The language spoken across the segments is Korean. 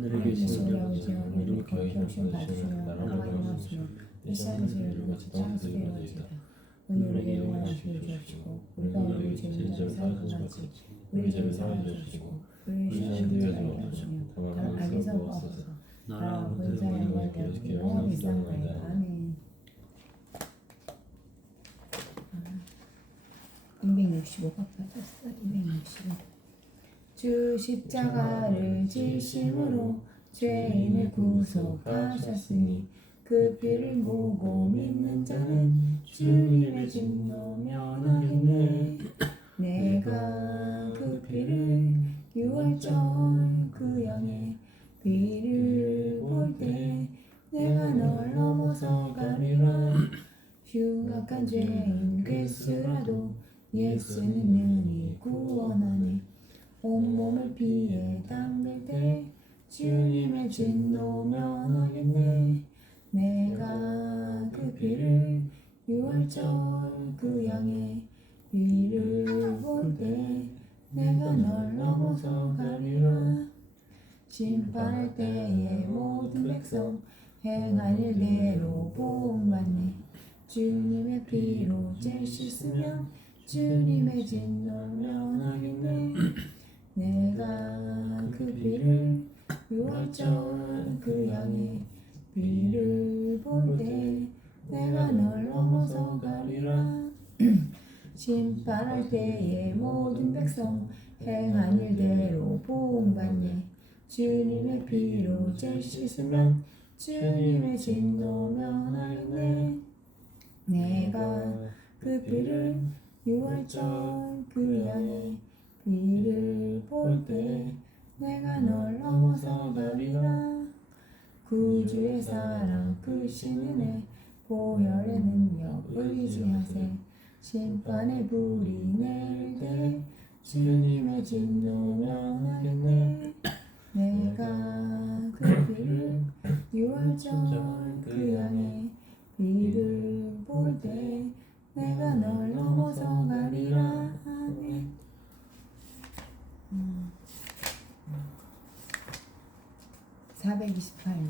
하늘에 계신 우리 아버지여 이름이 거룩히 여기시며 받으시며 나라가 임하시며 뜻이 하늘에서 이루어지고 같이 땅에서 이루어지이다. 오늘에게 영원한 주여 주옵시고 우리가 우리의 죄를 사하지 말지 우리 죄를 사하지 주옵시고 우리 시험에 들게 하지 마시며 다만 악에서 구하소서. 나라 권세 영광이 되어지게 영원히 있사옵나이다. 아멘. 265가 빠졌어. 265. 주 십자가를 지심으로 죄인을 구속하셨으니 그 피를 보고 믿는 자는 주님의 진노 면하겠네. 내가 그 피를 6월절 그 양의 피를 볼 때 내가 널 넘어서 가리라. 흉악한 죄인 괴수라도 예수는 능히 구원하네. 온몸을 피에 담글 때 주님의 진노 면하겠네. 내가 그 피를 6월절 그 양의 피를 볼 때 내가 널 넘어서 가리라. 심판할 때에 모든 백성 행한 일대로 보응받네. 주님의 피로 죄 씻으면 주님의 진노 면하겠네. 내가 그 피를 6월절 그 양의 피를 볼 때 내가 널 넘어서 가리라. 심판할 때에 모든 백성 행한 일대로 보응받네. 주님의 피로 죄 씻으면 주님의 진노 면하겠네. 내가 그 피를 6월절 그 양의 피를 볼 때 내가 널 넘어서 가리라. 구주의 사랑 크신 은혜 보혈의 능력 의지하세. 심판의 불이 내릴 때 주님의 진노 면하겠네. 내가 그 피를 6월절 그 양의 피를 볼 때 내가 널 넘어서 가리라. 아멘. 428년.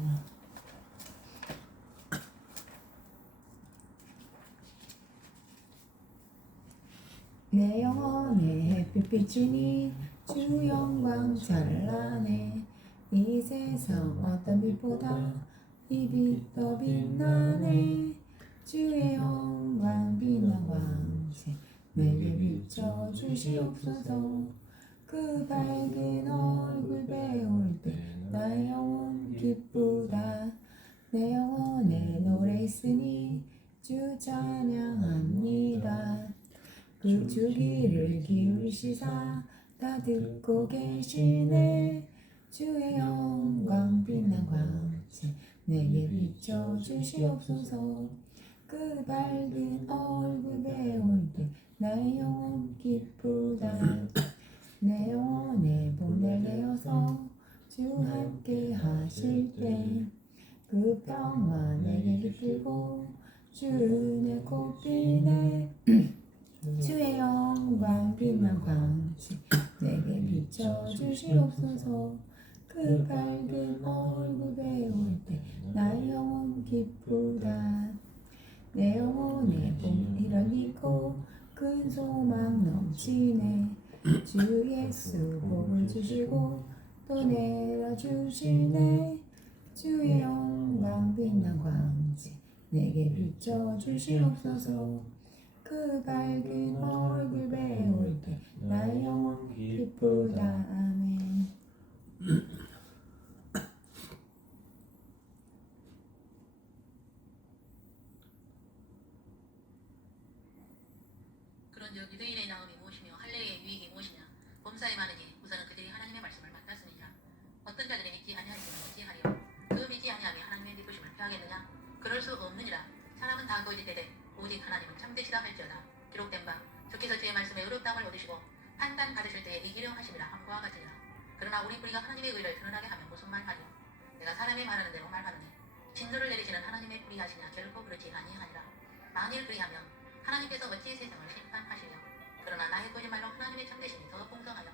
내 영혼의 햇빛 비추니 주 영광 찬란해. 이 세상 어떤 빛보다 이 빛 더 빛나네. 주의 영광 빛난 광채 내게 비춰 주시옵소서. 그 밝은 얼굴 배울 때 나의 영혼 기쁘다. 내 영혼에 노래 있으니 주 찬양합니다. 그 주기를 기울이시사 다 듣고 계시네. 주의 영광 빛난 광채 내게 비춰 주시옵소서. 그 밝은 얼굴 배울 때 나의 영혼 기쁘다. 내 영혼에 보낼 되어서 주 함께 하실 때 그 평화 내게 깃들고 주 은혜 꽃피네. 주의 영광 빛난 광채 내게 비춰 주시옵소서. 그 밝은 얼굴 배울 때 나의 영혼 기쁘다. 내 영혼에 봄이런 있고 큰 소망 넘치네. 주 예수 복을 주시고 또 내려주시네. 주의 영광 빛난 광채 내게 비춰 주시옵소서. 그 밝은 얼굴 배울 때 나의 영혼 기쁘다. 아멘. 그런즉 유대인의 나음이 무엇이며 할례의 유익이 무엇이냐. 범사에 많으니 우선은 그들이 하나님의 말씀을 맡았으니라. 어떤 자들이 믿지 아니하였으면 어찌하리요. 그 믿지 아니함이 하나님의 기쁘심을 피하겠느냐. 그럴 수 없느니라. 사람은 다 거짓되되 오직 하나님은 참되시다 할지어다. 기록된 바 주께서 주의 말씀에 의롭다함을 얻으시고 판단 받으실 때에 이기려 하심이라 함과 같으니라. 그러나 우리 뿌리가 하나님의 의를 드러나게 하면 무슨 말하리요. 내가 사람이 말하는 대로 말하느니 진노를 내리시는 하나님의 뿌리 하시냐. 결코 그렇지 아니하니라. 만일 그리하면 하나님께서 어찌 세상을 심판하시며. 그러나 나의 거짓말로 하나님의 참되심이 더 풍성하여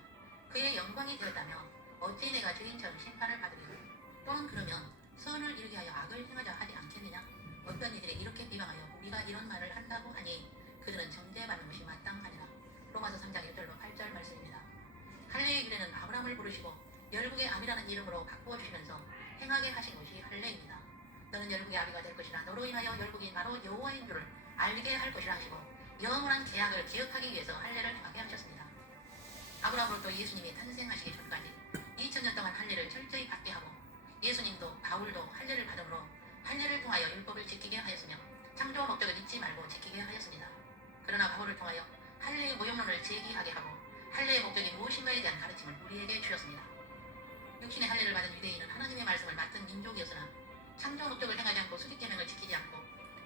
그의 영광이 되었다며 어찌 내가 죄인처럼 심판을 받으리요. 악을 행하자 하지 않겠느냐? 어떤 이들이 이렇게 비방하여 우리가 이런 말을 한다고 하니 그들은 정죄받는 것이 마땅하니라. 로마서 3장 1절로 8절 말씀입니다. 할례의 규례는 아브라함을 부르시고 열국의 아비라는 이름으로 바꾸어 주시면서 행하게 하신 것이 할례입니다. 너는 열국의 아비가 될 것이라 너로 인하여 열국이 나로 여호와인 줄을 알게 할 것이라 하시고 영원한 계약을 기억하기 위해서 할례를 행하게 하셨습니다. 아브라함으로부터 예수님이 탄생하시기 전까지 2000년 동안 할례를 철저히 받게 하고 예수님도 바울도 할례를 받음으로 할례를 통하여 율법을 지키게 하였으며 창조 목적을 잊지 말고 지키게 하였습니다. 그러나 바울을 통하여 할례의 무용론을 제기하게 하고 할례의 목적이 무엇인가에 대한 가르침을 우리에게 주셨습니다. 육신의 할례를 받은 유대인은 하나님의 말씀을 맡은 민족이었으나 창조 목적을 행하지 않고 수직계명을 지키지 않고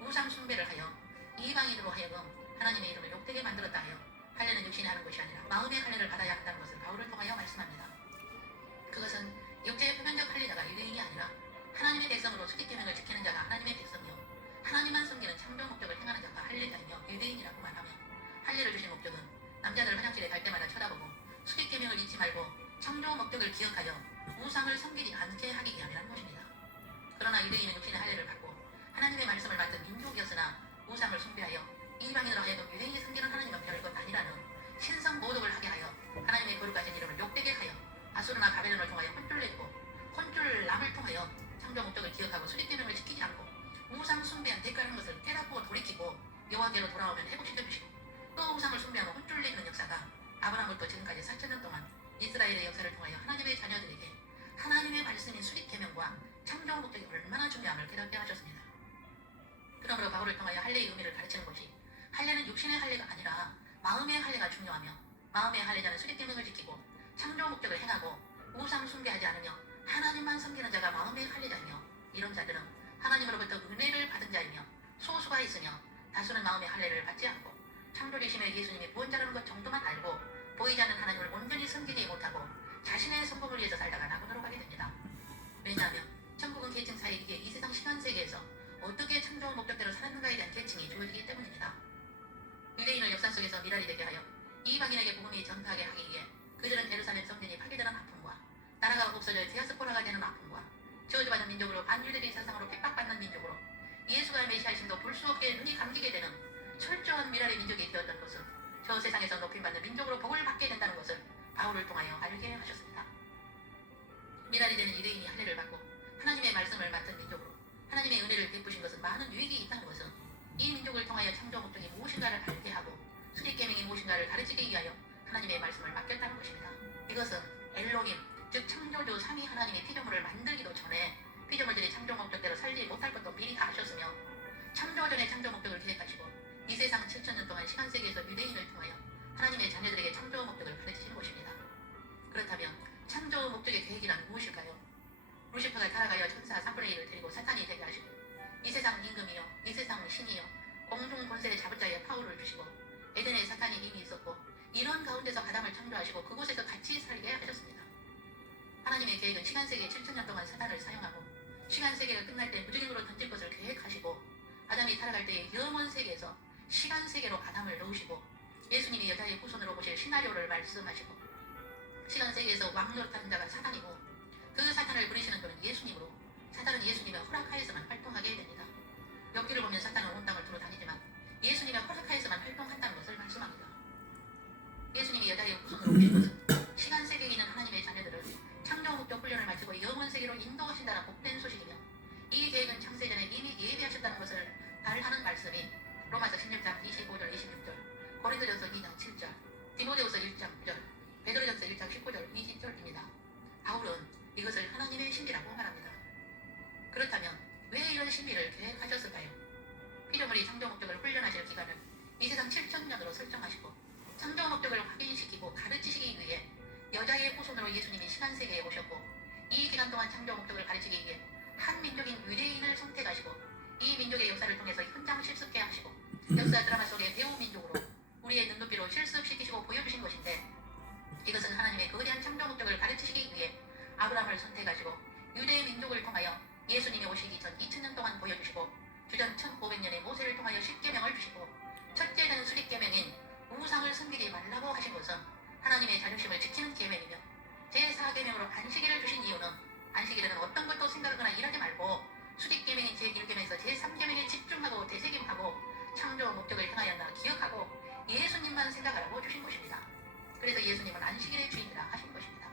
우상 숭배를 하여 이방인으로 하여금 하나님의 이름을 욕되게 만들었다 하여 할례는 육신이 하는 것이 아니라 마음의 할례를 받아야 한다는 것을 바울을 통하여 말씀합니다. 그것은 육체의 표면적 할례자가 유대인이 아니라 하나님의 백성으로 수직계명을 지키는 자가 하나님의 백성이요 하나님만 섬기는 창조 목적을 행하는 자가 할례자이며 유대인이라고 말하며 할례를 주신 목적은 남자들 화장실에 갈 때마다 쳐다보고 수직계명을 잊지 말고 창조 목적을 기억하여 우상을 섬기지 않게 하기 위함이라는 것입니다. 그러나 유대인은 육신의 할례를 받고 하나님의 말씀을 맡은 민족이었으나 우상을 숭배하여 이방인으로 하여금 유대인이 섬기는 하나님은 별것 아니라는 신성 모독을 하게 하여 하나님의 거룩하신 이름을 욕되게 하여 아수르나 바벨론을 통하여 혼쭐냈고 혼쭐남을 통하여 창조 목적을 기억하고 수직계명을 지키지 않고 우상 숭배한 대가라는 것을 깨닫고 돌이키고 여호와께로 돌아오면 회복시켜 주시고 또 우상을 숭배하고 혼쭐내는 역사가 아브라함부터 지금까지 4000년 동안 이스라엘의 역사를 통하여 하나님의 자녀들에게 하나님의 말씀인 수직계명과 창조 목적이 얼마나 중요함을 깨닫게 하셨습니다. 그러므로 바울을 통하여 할례의 의미를 가르치는 것이 할례는 육신의 할례가 아니라 마음의 할례가 중요하며 마음의 할례자는 수직계명을 지키고 창조 목적을 행하고 우상 숭배하지 않으며 하나님만 섬기는 자가 마음의 할례자이며 이런 자들은 하나님으로부터 은혜를 받은 자이며 소수가 있으며 다수는 마음의 할례를 받지 않고 창조주심의 예수님이 구원자라는 것 정도만 알고 보이지 않는 하나님을 온전히 섬기지 못하고 자신의 성공을 위해서 살다가 낙원으로 가게 됩니다. 왜냐하면 천국은 계층 사이기에 이 세상 시간세계에서 어떻게 창조 목적대로 살았는가에 대한 계층이 주어지기 때문입니다. 유대인을 역사 속에서 미랄이 되게 하여 이방인에게 복음이 전파하게 하기 위해 그들은 예루살렘 성전이 파괴되는 아픔과 나라가 없어져 디아스포라가 되는 아픔과 저주받은 민족으로 반유대비 사상으로 핍박받는 민족으로 예수가 메시아이심도 볼 수 없게 눈이 감기게 되는 철저한 미랄의 민족이 되었던 것은 저 세상에서 높임받는 민족으로 복을 받게 된다는 것을 바울을 통하여 알게 하셨습니다. 미랄이 되는 유대인이 할례를 받고 하나님의 말씀을 맡은 민족으로 하나님의 은혜를 베푸신 것은 많은 유익이 있다는 것은 이 민족을 통하여 창조 목적이 무엇인가를 알게 하고 수직계명이 무엇인가를 가르치기 위하여 하나님의 말씀을 맡겼다는 것입니다. 이것은 엘로힘, 즉 창조주 삼위 하나님의 피조물을 만들기도 전에 피조물들이 창조 목적대로 살지 못할 것도 미리 다 아셨으며 창조 전에 창조 목적을 계획하시고 이 세상 7000년 동안 시간세계에서 유대인을 통하여 하나님의 자녀들에게 창조 목적을 가르치신 것입니다. 그렇다면 창조 목적의 계획이란 무엇일까요? 루시퍼가 타락하여 천사 3분의 1을 데리고 사탄이 되게 하시고 이 세상 임금이요 이 세상 신이요 공중 권세를 잡을 자의 파워를 주시고 에덴에 사탄이 이미 있었고 이런 가운데서 아담을 창조하시고 그곳에서 같이 살게 하셨습니다. 하나님의 계획은 시간세계 7000년 동안 사탄을 사용하고 시간세계가 끝날 때 무주행으로 던질 것을 계획하시고 아담이 타락할 때의 영원 세계에서 시간세계로 아담을 넣으시고 예수님이 여자의 후손으로 오실 시나리오를 말씀하시고 시간세계에서 왕노릇하는 자가 사탄이고 그 사탄을 부리시는 분은 예수님으로 사탄은 예수님의 허락하에서만 활동하게 됩니다. 엽기를 보면 사탄은 온 땅을 두루 다니지만 예수님의 허락하에서만 활동한다는 것을 말씀합니다. 예수님이 여자의 후손으로 오신 것은 시간세계에 있는 하나님의 자녀들을 창조 목적 훈련을 마치고 영원세계로 인도하신다는 복된 소식이며 이 계획은 창세전에 이미 예비하셨다는 것을 말하는 말씀이 로마서 16장 25절 26절 고린도전서 2장 7절 디모데후서 1장 9절 베드로전서 1장 19절 20절입니다. 바울은 이것을 하나님의 신비라고 말합니다. 그렇다면 왜 이런 신비를 계획하셨을까요? 피조물이 창조 목적을 훈련하실 기간을 이 세상 7000년으로 설정하시고 창조 목적을 확인시키고 가르치시기 위해 여자의 후손으로 예수님이 시간세계에 오셨고 이 기간 동안 창조 목적을 가르치기 위해 한 민족인 유대인을 선택하시고 이 민족의 역사를 통해서 현장 실습케 하시고 역사 드라마 속의 배우 민족으로 우리의 눈높이로 실습시키시고 보여주신 것인데 이것은 하나님의 거대한 창조 목적을 가르치시기 위해 아브라함을 선택하시고 유대 민족을 통하여 예수님이 오시기 전 2000년 동안 보여주시고 주전 1500년의 모세를 통하여 십계명을 주시고 첫째는 수립계명인 우상을 섬기지 말라고 하신 것은 하나님의 자존심을 지키는 계명이며 제4계명으로 안식일을 주신 이유는 안식일에는 어떤 것도 생각하거나 일하지 말고 수직계명인 제1계명에서 제3계명에 집중하고 되새김하고 창조 목적을 행하였나 기억하고 예수님만 생각하라고 주신 것입니다. 그래서 예수님은 안식일의 주인이라 하신 것입니다.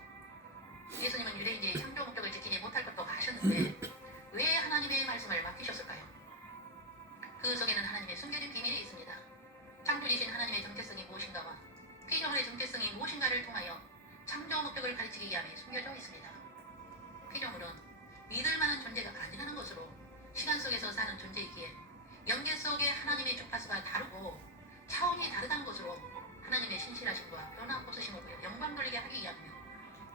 예수님은 유대인들이 창조 목적을 지키지 못할 것도 하셨는데 왜 하나님의 말씀을 맡기셨을까요? 그 속에는 하나님의 숨겨진 비밀이 있습니다. 창조주신 하나님의 정체성이 무엇인가와 피조물의 정체성이 무엇인가를 통하여 창조 목적을 가르치기 위함에 숨겨져 있습니다. 피조물은 믿을 만한 존재가 아니라는 것으로 시간 속에서 사는 존재이기에 영계 속의 하나님의 주파수가 다르고 차원이 다르다는 것으로 하나님의 신실하심과 변화 없으심을 보여 영광 돌리게 하기 위함이며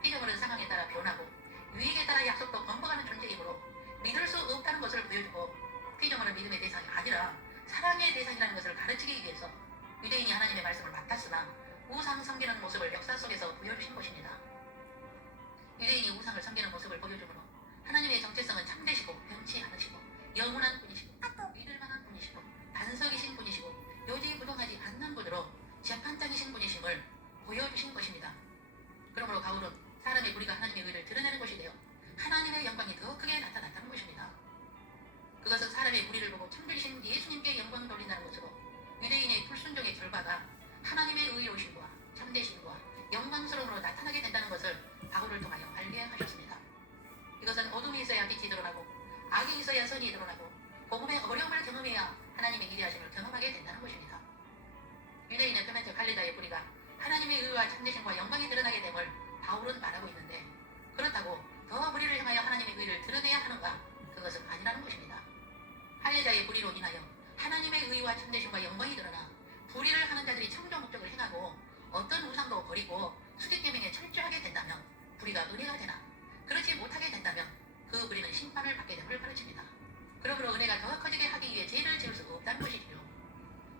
피조물은 상황에 따라 변하고 유익에 따라 약속도 번복하는 존재이므로 믿을 수 없다는 것을 보여주고 피조물은 믿음의 대상이 아니라 사랑의 대상이라는 것을 가르치기 위해서 유대인이 하나님의 말씀을 맡았으나 우상 섬기는 모습을 역사 속에서 보여주신 것입니다. 유대인이 우상을 섬기는 모습을 보여주므로 하나님의 정체성은 참되시고 변치 않으시고 영원한 분이시고 믿을 만한 분이시고 반석이신 분이시고 요지부동하지 않는 분으로 재판장이신 분이심을 보여주신 것입니다. 그러므로 바울은 사람의 무리가 하나님의 의를 드러내는 것이 되어 하나님의 영광이 더 크게 나타났다는 것입니다. 그것은 사람의 무리를 보고 참되신 예수님께 영광을 돌린다는 것으로 유대인의 불순종의 결과가 하나님의 의로우심과 참되심과 영광스러움으로 나타나게 된다는 것을 바울을 통하여 알게 하셨습니다. 이것은 어둠이 있어야 빛이 드러나고 악이 있어야 선이 드러나고 복음의 어려움을 경험해야 하나님의 위대하심을 경험하게 된다는 것입니다. 유대인의 표면적 할례자의 뿌리가 하나님의 의와 참되심과 영광이 드러나게 됨을 바울은 말하고 있는데 그렇다고 더 무리를 향하여 하나님의 의를 드러내야 하는가? 그것은 아니라는 것입니다. 할례자의 불의로 인하여 하나님의 의와 참되심과 영광이 드러나 불의를 하는 자들이 창조 목적을 행하고 어떤 우상도 버리고 수직계명에 철저하게 된다면 불의가 은혜가 되나 그렇지 못하게 된다면 그 불의는 심판을 받게 됨을 가르칩니다. 그러므로 은혜가 더 커지게 하기 위해 죄를 지을 수 없다는 것이지요.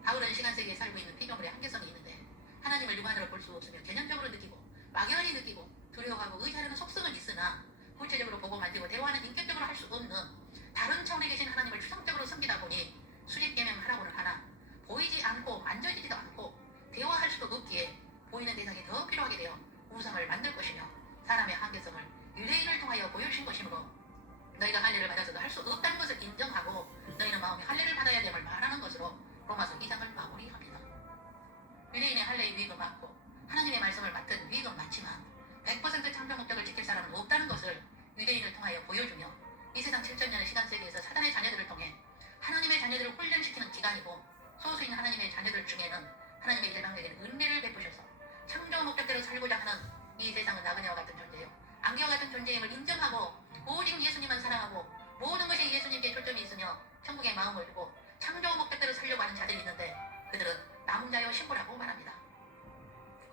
바울은 시간세계에 살고 있는 피조물의 한계성이 있는데 하나님을 육안으로 볼 수 없으며 개념적으로 느끼고 막연히 느끼고 두려워하고 의지하려는 속성은 있으나 구체적으로 보고 만지고 대화하는 인격적으로 할 수 없는 다른 차원에 계신 하나님을 추상적으로 섬기다 보니 수직계명하라고는 하나 보이지 않고 만져지지도 않고 대화할 수도 없기에 보이는 대상이 더 필요하게 되어 우상을 만들 것이며 사람의 한계성을 유대인을 통하여 보여주신 것이므로 너희가 할례를 받아서도 할 수 없다는 것을 인정하고 너희는 마음에 할례를 받아야 됨을 말하는 것으로 로마서 2장을 마무리합니다. 유대인의 할례의 위익은 많고 하나님의 말씀을 맡은 위익은 많지만 100% 창조 목적을 지킬 사람은 없다는 것을 유대인을 통하여 보여주며 이 세상 7천년의 시간세계에서 사단의 자녀들을 통해 하나님의 자녀들을 훈련시키는 기간이고 소수인 하나님의 자녀들 중에는 하나님의 일방적인 은혜를 베푸셔서 창조 목적대로 살고자 하는 이 세상은 나그네와 같은 존재요 안개와 같은 존재임을 인정하고 오직 예수님만 사랑하고 모든 것이 예수님께 초점이 있으며 천국의 마음을 두고 창조 목적대로 살려고 하는 자들이 있는데 그들은 남은 자여 신부라고 말합니다.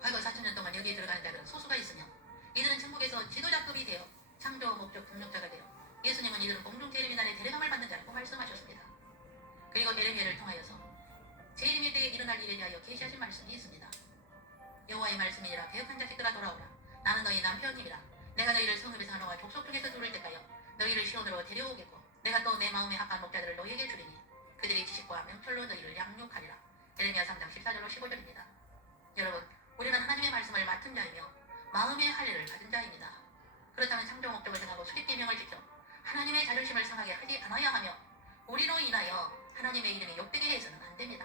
과거 4천년 동안 여기에 들어가는 자들은 소수가 있으며 이들은 천국에서 지도자급이 되어 창조 목적 동력자가 되어 예수님은 이들은 공중 재림이날에 데려감을 받는 자라고 말씀하셨습니다. 그리고 예레미야를 통하여서 재림의 때에 일어날 일에 대하여 계시하신 말씀이 있습니다. 여호와의 말씀이니라 배역한 자식들아 돌아오라. 나는 너희 남편님이라. 내가 너희를 성읍에서 하나와 족속 중에서 두를 때까요 너희를 시온으로 데려오겠고 내가 또 내 마음에 합한 목자들을 너희에게 주리니 그들이 지식과 명철로 너희를 양육하리라. 예레미야 3장 14절로 15절입니다. 여러분 우리는 하나님의 말씀을 맡은 자이며 마음의 할례를 가진 자입니다. 그렇다면 창조 목적을 정하고 수직계명을 지켜 하나님의 자존심을 상하게 하지 않아야 하며 우리로 인하여 하나님의 이름이 욕되게 해서는 안 됩니다.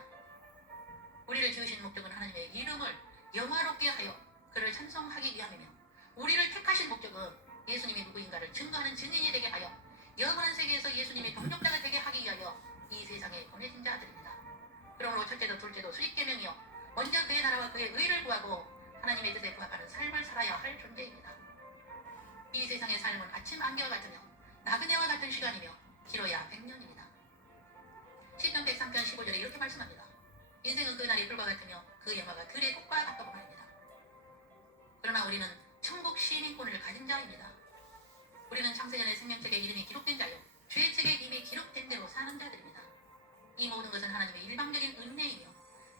우리를 지으신 목적은 하나님의 이름을 영화롭게 하여 그를 찬송하기 위함이며 우리를 택하신 목적은 예수님이 누구인가를 증거하는 증인이 되게 하여 영원한 세계에서 예수님의 동력자가 되게 하기 위하여 이 세상에 보내신 자들입니다. 그러므로 첫째도 둘째도 수직계명이요 먼저 그의 나라와 그의 의를 구하고 하나님의 뜻에 부합하는 삶을 살아야 할 존재입니다. 이 세상의 삶은 아침 안개와 같으며 나그네와 같은 시간이며 길어야 100년입니다. 시편 103편 15절에 이렇게 말씀합니다. 인생은 그날이 불과 같으며 그 영화가 들의 꽃과 같다고 말입니다. 그러나 우리는 천국 시민권을 가진 자입니다. 우리는 창세전의 생명책에 이름이 기록된 자요 죄책에 이미 기록된 대로 사는 자들입니다. 이 모든 것은 하나님의 일방적인 은혜이며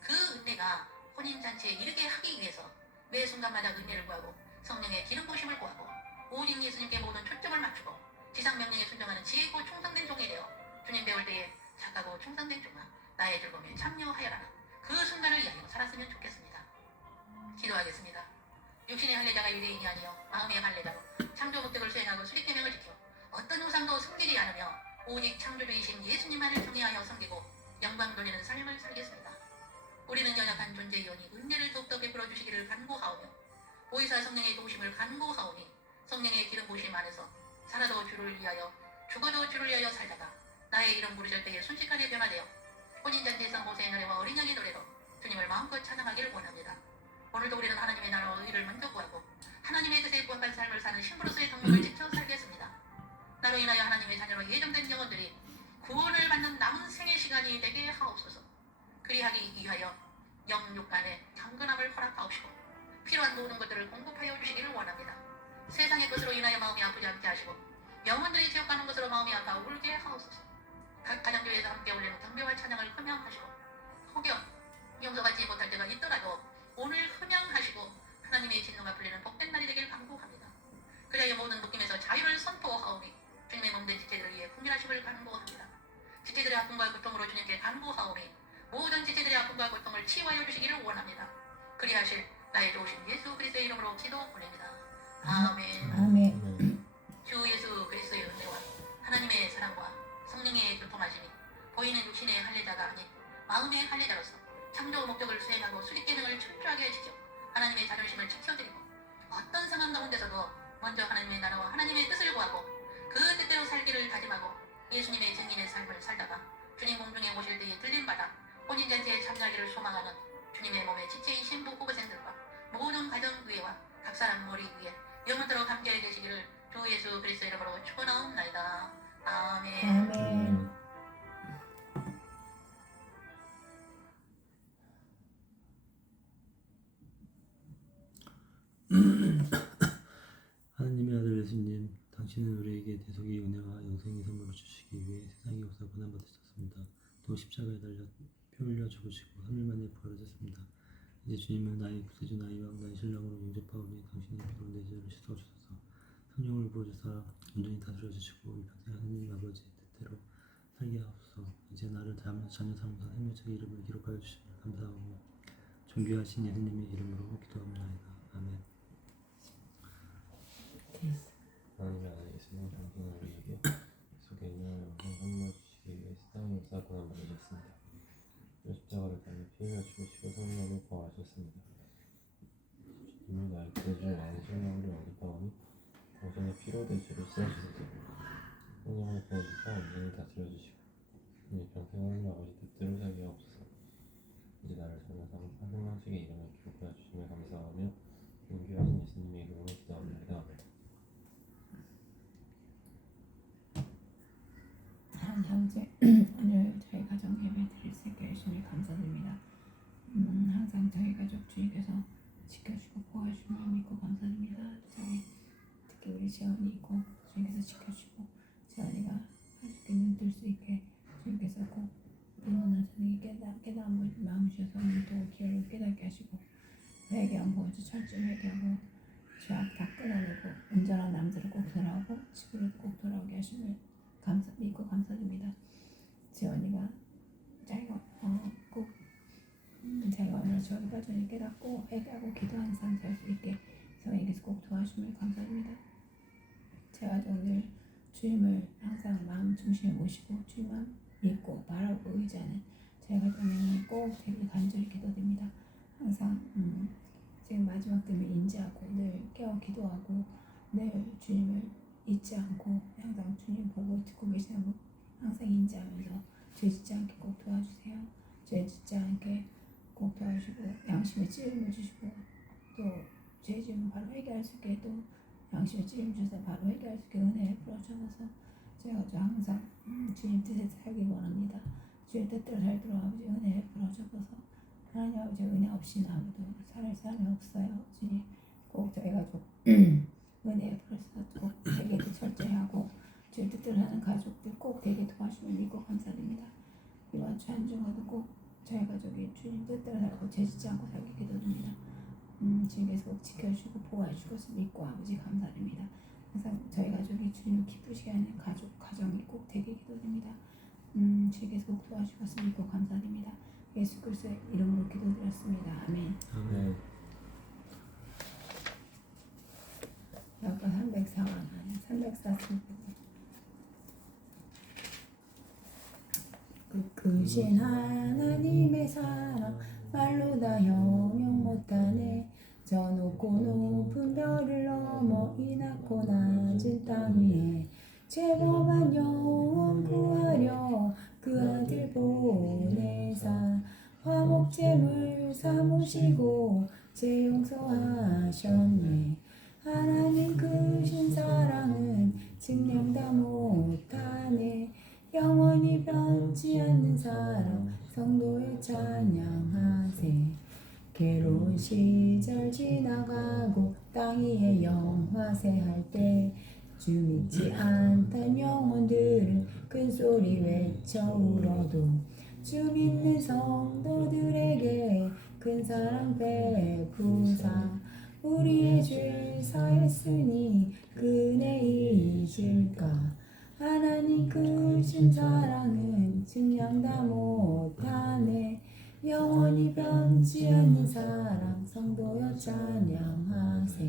그 은혜가 혼인잔치에 이르게 하기 위해서 매 순간마다 은혜를 구하고 성령의 기름 부으심을 구하고 오직 예수님께 모든 초점을 맞추고 지상 명령에 순종하는 지혜있고 충성된 종이 되어 주님 배울 때에 착하고 충성된 종아 나의 즐거움에 참여하여라. 그 순간을 위하여 살았으면 좋겠습니다. 기도하겠습니다. 육신의 할례자가 유대인이 아니요 마음의 할례자로 창조 목적을 수행하고 수립계명을 지켜 어떤 우상도 숨기지 않으며 오직 창조주이신 예수님만을 경외하여 섬기고 영광 돌리는 삶을 살겠습니다. 우리는 연약한 존재이오니 은혜를 더욱더 베풀어 주시기를 간구하오며 보혜사 성령의 도우심을 간구하오니 성령의 기름 부으심 안에서 살아도 주를 위하여 죽어도 주를 위하여 살다가 나의 이름 부르실 때에 순식간에 변화되어 혼인잔치에서 모세의 노래와 어린 양의 노래로 주님을 마음껏 찬양하기를 원합니다. 오늘도 우리는 하나님의 나라와 의를 먼저 구하고 하나님의 뜻에 부합한 삶을 사는 신부로서의 덕목을 지켜 살겠습니다. 나로 인하여 하나님의 자녀로 예정된 영혼들이 구원을 받는 남은 생의 시간이 되게 하옵소서. 그리하기 위하여 영육 간의 경건함을 허락하옵시고 필요한 모든 것들을 공급하여 주시기를 원합니다. 세상의 것으로 인하여 마음이 아프지 않게 하시고 영혼들이 지옥 가는 것으로 마음이 아파 울게 하옵소서. 각 가정교회에서 함께 올리는 경배와 찬양을 흠양하시고 혹여 용서받지 못할 때가 있더라도 오늘 흠양하시고 하나님의 진노가 풀리는 복된 날이 되길 간구합니다. 그리하여 모든 묶임에서 자유를 선포하오니 주님의 몸된 지체들을 위해 궁일하심을 간구합니다. 지체들의 아픔과 고통으로 주님께 간구하오니 모든 지체들의 아픔과 고통을 치유하여 주시기를 원합니다. 그리하실 나의 좋으신 예수 그리스도의 이름으로 기도 올립니다. 아멘. 아멘. 주 예수 그리스도의 은혜와 하나님의 사랑과 성령의 교통하심이 보이는 육신의 할례자가 아닌 마음의 할례자로서 창조 목적을 수행하고 수립 기능을 철저하게 지켜 하나님의 자존심을 지켜드리고 어떤 상황 가운데서도 먼저 하나님의 나라와 하나님의 뜻을 구하고 그 뜻대로 살기를 다짐하고 예수님의 증인의 삶을 살다가 주님 공중에 오실 때에 들림받아 혼인잔치에 참여하기를 소망하는 주님의 몸의 지체인 신부 후보생들과 모든 가정 위에와 각 사람 머리 위에 영원토록 함께 되시기를 주 예수 그리스도 이름으로 축원하옵나이다. 아멘. 아멘. 하나님의 아들 예수님, 당신은 우리에게 대속의 은혜와 영생의 선물을 주시기 위해 세상에 오사 고난받으셨습니다. 또 십자가에 달려 피 흘려 죽으시고 3일 만에 부활하셨습니다. 이제 주님은 나의 구세주 나의 왕 나의 신랑으로 영접하오니 당신의 피로 내 죄를 씻어주소서. 성령을 부어주사 온전히 다스려 주시고 우리 평생 하나님 아버지의 뜻대로 살게 하옵소서. 이제 나를 자녀 삼으사 생명책의 이름을 기록하여 주시기를 감사하오며 존귀하신 예수님의 이름으로 기도합니다. 아멘. 하나님의 아들 예수님 당신은 우리에게 속에 있는 영생 선물 주시기 위해 세상에 오사 고난받으셨습니다. 또 십자가를 달려 피 흘려 죽으시고 3일 만에 부활하셨습니다. 주님이 나의 구세주 나의 신랑으로 영접하오니 당신의 피로 내 죄를 씻어주소서. 성령을 부어주사 온전히 다스려 주시고 주님 평생 하나님 아버지 뜻대로 살게 하옵소서. 이제 나를 자녀 삼아 생명책의 이름을 기록하여 주심을 감사하며 존귀하신 예수님의 이름으로 기도합니다. 아멘. 하나님 형제 오늘 저희 가정 예배 드릴 수 있게 해주시니 감사드립니다. 항상 저희 가족 주님께서 지켜주고 보호하시는 믿고 감사드립니다. 저희 특히 우리 재원이 있고 주님께서 지켜주시고 재원이가 할 수 있게 눈뜰 수 있게 주님께서 꼭 눈을 저녁에 깨달음을 마음 주셔서 오늘도 기회를 깨닫게 하시고 회개하고 철저히 회개하고 죄악 다 끊어내고 온전한 남자를 꼭 돌아오고 집으로 꼭 돌아오게 하시면 믿고 감사드립니다. 재원이가 자기가 꼭 자기가 오늘 저기 빠져니 깨닫고 회개하고 기도하는 삶 살 수 있게 성령께서 꼭 도와주시면 감사드립니다. 제가 오늘 주님을 항상 마음 중심에 모시고 주님만 믿고 바라고 의지하는 제가 오늘 꼭 되게 간절히 기도드립니다. 항상 지금 마지막 때문에 인지하고 늘 깨어 기도하고 늘 주님을 잊지 않고 항상 주님 보고 듣고 계시는 거 항상 인지하면서 죄 짓지 않게 꼭 도와주세요. 죄 짓지 않게 꼭 도와주시고 양심의 찌림을 주시고 또 죄 지으면 바로 회개할 수 있게 또 양심의 찌림 주셔서 바로 회개할 수 있게 은혜를 풀어주셔서 제가 항상 주님 뜻에 살기 원합니다. 주의 뜻대로 살도록 아버지 은혜를 풀어주셔서 하나님 아버지 은혜 없이는 아무도 살 사람이 없어요. 주님 꼭 저희 가족 은혜를 풀어서 꼭 되게 철저히 하고 주의 뜻대로 하는 가족들 꼭 되게 도와주시면 믿고 감사드립니다. 이번 주 한 주간도 꼭 저희 가족이 주님 뜻대로 살고 죄짓지 않고 살게 기도드립니다. 주님께서 꼭 지켜주시고 보호해 주셔서 믿고 아버지 감사드립니다. 항상 저희 가족이 주님을 기쁘시게 하는 가정이 꼭 되게 기도드립니다. 주님께서 꼭 도와주셔서 믿고 감사드립니다. 예수 그리스도의 이름으로 기도드렸습니다. 아멘. 아멘. 아까 304만 340분 크신 하나님의 사랑 말로 다 형용 못하네. 저 높고 높은 별을 넘어 이 낮고 낮은 땅 위에 죄범한 영혼 구하려 그 아들 보내사 화목제물 삼으시고 죄 용서하셨네. 하나님 크신 사랑은 증명 다 못하네. 영원히 변치 않는 사랑 성도여 찬양하세. 괴로운 시절 지나가고 땅 위에 영화세 할 때 주 믿지 않던 영혼들은 큰소리 외쳐 울어도 주 믿는 성도들에게 큰 사랑 베푸사 우리의 죄 사했으니 그네 잊을까. 하나님 크신 사랑은 증량 다 못하네. 영원히 변치 않는 사랑 성도여 찬양하세.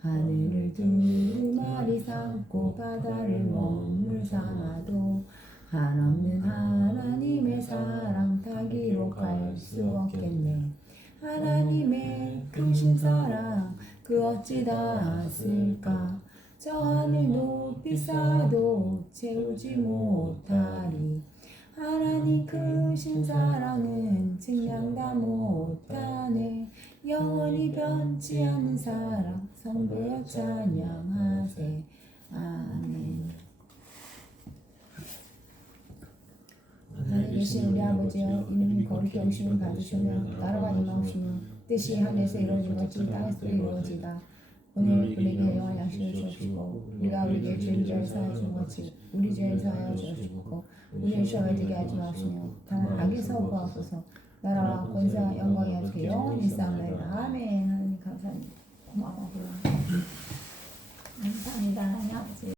하늘을 두루마리 삼고 바다를 먹물 삼아도 한없는 하나님의 사랑 다 기록할 수 없겠네. 하나님의 크신 사랑 그 어찌 다 쓸까. 저 하늘 높이 쌓아도 채우지 못하리. 하나님 크신 사랑은 증량 다 못하네. 영원히 변치 않는 사랑 성도여 찬양하세. 아멘. 하늘에 계신 우리 아버지여 이름이 거룩히 여기심을 받으시며 나라가 임하옵시며 뜻이 하늘에서 이루어진 것이 땅에서도 이루어지다. 오늘 우리에게 영원한 양식을 주옵시고 우리가 우리에게 죄를 사하여 준 것이 우리 죄를 사하여 주옵시고 우리를 시험에 들게 하지 마시며 다만 악에서 구하소서. 나라와 권세와 영광이 아버지께 영원히 있사옵나이다. 아멘. 하나님 감사합니다.